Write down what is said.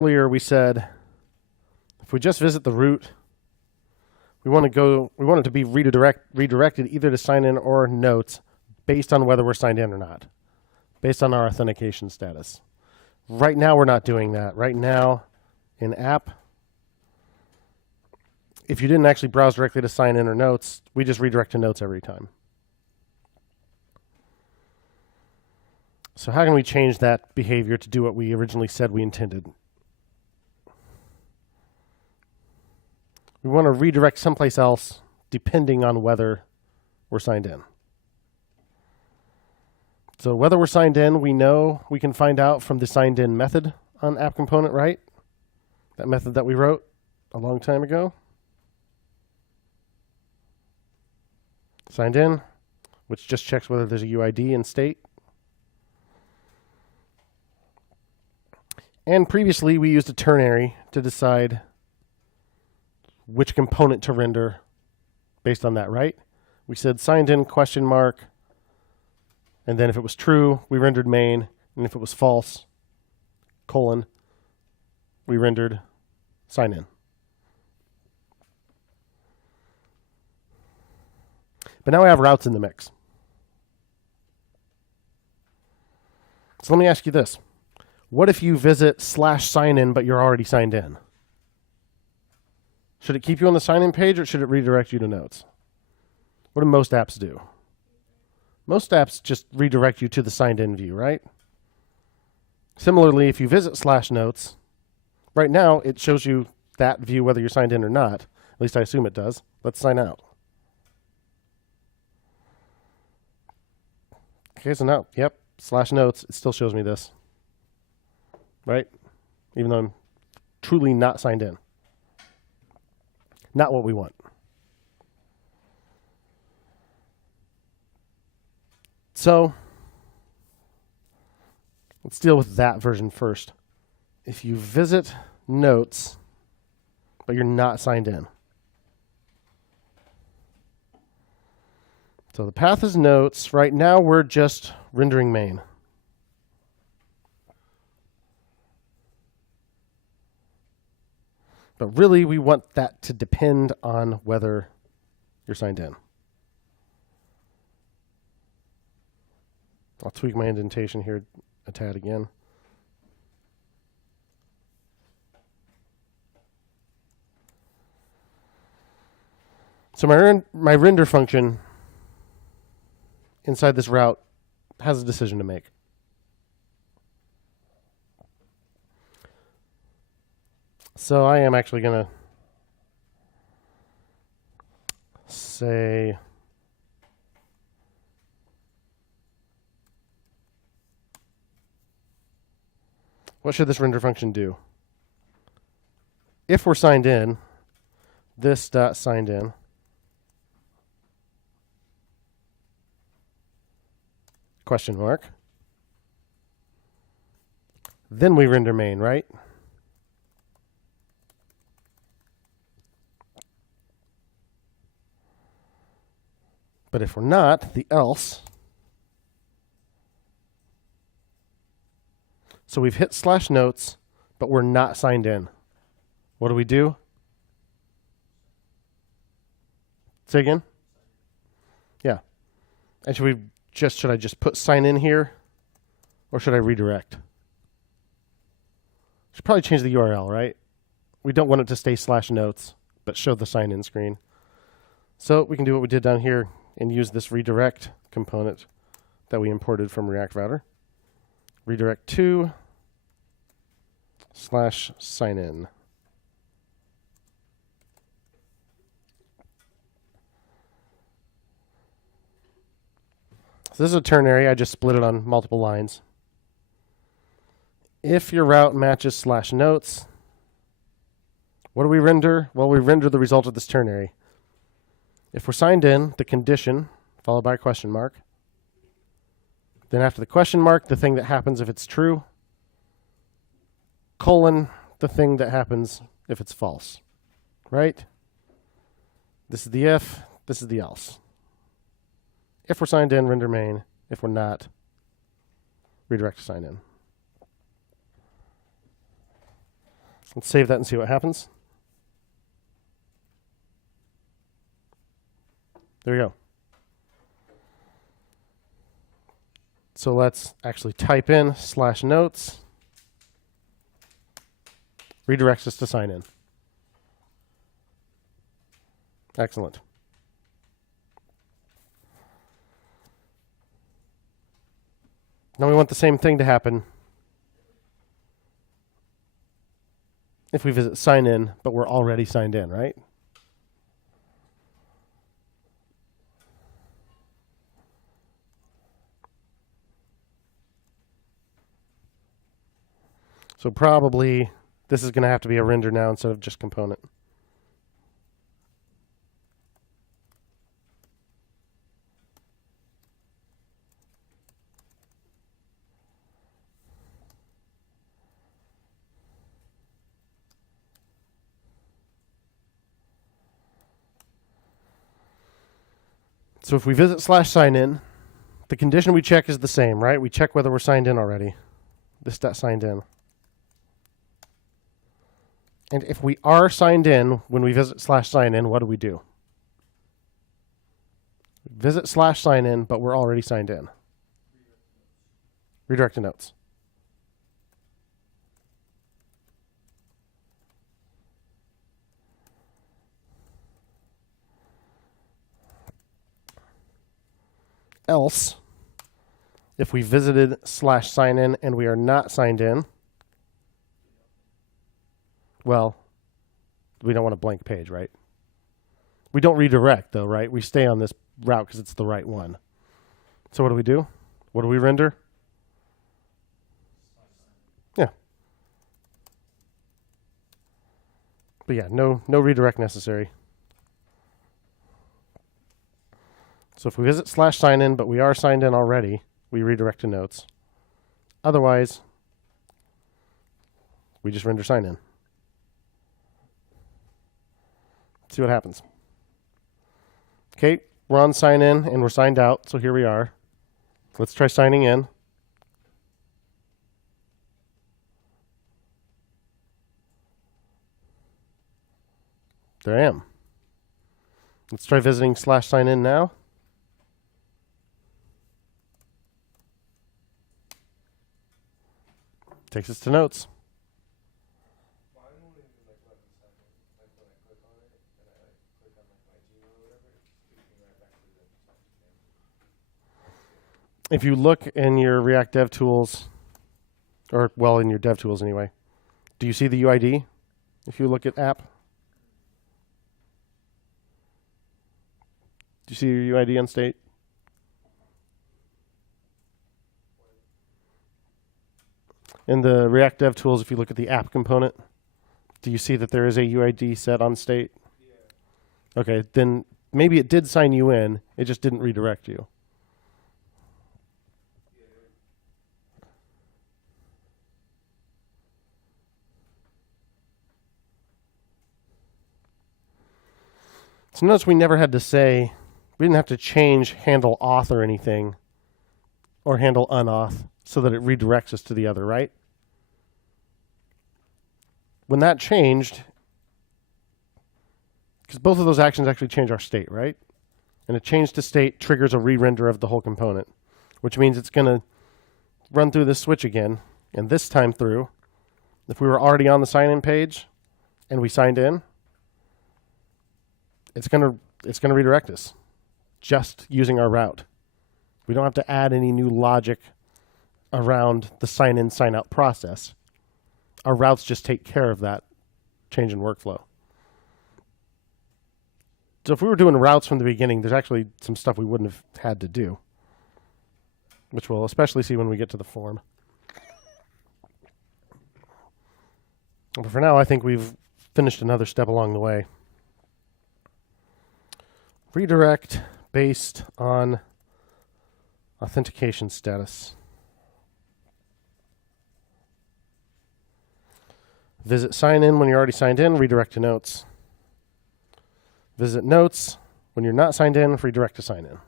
Earlier we said if we just visit the root, we want it to be redirected either to sign in or notes based on whether we're signed in or not, based on our authentication status. Right now we're not doing that. Right now in app, if you didn't actually browse directly to sign in or notes, we just redirect to notes every time. So how can we change that behavior to do what we originally said we intended? We want to redirect someplace else depending on whether we're signed in. So whether we're signed in, we know we can find out from the signed in method on app component, right? That method that we wrote a long time ago. Signed in, which just checks whether there's a UID in state. And previously we used a ternary to decide which component to render based on that, right? We said signed in question mark, and then if it was true, we rendered main, and if it was false, colon, we rendered sign in. But now we have routes in the mix. So let me ask you this. What if you visit /sign-in, but you're already signed in? Should it keep you on the sign-in page, or should it redirect you to notes? What do most apps do? Most apps just redirect you to the signed-in view, right? Similarly, if you visit /notes, right now it shows you that view whether you're signed in or not. At least I assume it does. Let's sign out. Okay, so now, yep, /notes, it still shows me this. Right? Even though I'm truly not signed in. Not what we want. So let's deal with that version first. If you visit notes, but you're not signed in. So the path is notes. Right now we're just rendering main. But really, we want that to depend on whether you're signed in. I'll tweak my indentation here a tad again. So my render function inside this route has a decision to make. So I am actually going to say what should this render function do? If we're signed in, this dot signed in question mark. Then we render main, right? But if we're not, the else. So we've hit /notes, but we're not signed in. What do we do? Say again? Yeah. And should I just put sign in here? Or should I redirect? Should probably change the URL, right? We don't want it to stay /notes, but show the sign in screen. So we can do what we did down here and use this redirect component that we imported from React Router. Redirect to /sign-in. So this is a ternary. I just split it on multiple lines. If your route matches /notes, what do we render? Well, we render the result of this ternary. If we're signed in, the condition, followed by a question mark. Then after the question mark, the thing that happens if it's true, colon, the thing that happens if it's false. Right? This is the if, this is the else. If we're signed in, render main. If we're not, redirect to sign in. Let's save that and see what happens. There we go. So let's actually type in /notes. Redirects us to sign in. Excellent. Now we want the same thing to happen if we visit sign in, but we're already signed in, right? So probably this is going to have to be a render now instead of just component. So if we visit /sign-in, the condition we check is the same, right? We check whether we're signed in already. This.signed in. And if we are signed in when we visit /sign-in, what do? Visit /sign-in, but we're already signed in. Redirect to notes. Else, if we visited /sign-in and we are not signed in, well, we don't want a blank page, right? We don't redirect, though, right? We stay on this route because it's the right one. So what do? What do we render? Yeah. But yeah, no redirect necessary. So if we visit /sign-in, but we are signed in already, we redirect to notes. Otherwise, we just render sign in. See what happens. Okay, we're on sign in and we're signed out, so here we are. Let's try signing in. There I am. Let's try visiting /sign-in now. Takes us to notes. If you look in your React Dev Tools, or well, in your Dev Tools anyway, do you see the UID? If you look at app, do you see your UID on state? In the React Dev Tools, if you look at the app component, do you see that there is a UID set on state? Yeah. Okay, then maybe it did sign you in, it just didn't redirect you. So notice we never had to say, we didn't have to change handle auth or anything, or handle unauth, so that it redirects us to the other, right? When that changed, because both of those actions actually change our state, right? And a change to state triggers a re-render of the whole component, which means it's going to run through this switch again, and this time through, if we were already on the sign-in page and we signed in, it's going to redirect us just using our route. We don't have to add any new logic around the sign-in, sign-out process. Our routes just take care of that change in workflow. So if we were doing routes from the beginning, there's actually some stuff we wouldn't have had to do, which we'll especially see when we get to the form. But for now, I think we've finished another step along the way. Redirect based on authentication status. Visit sign in when you're already signed in, redirect to notes. Visit notes when you're not signed in, redirect to sign in.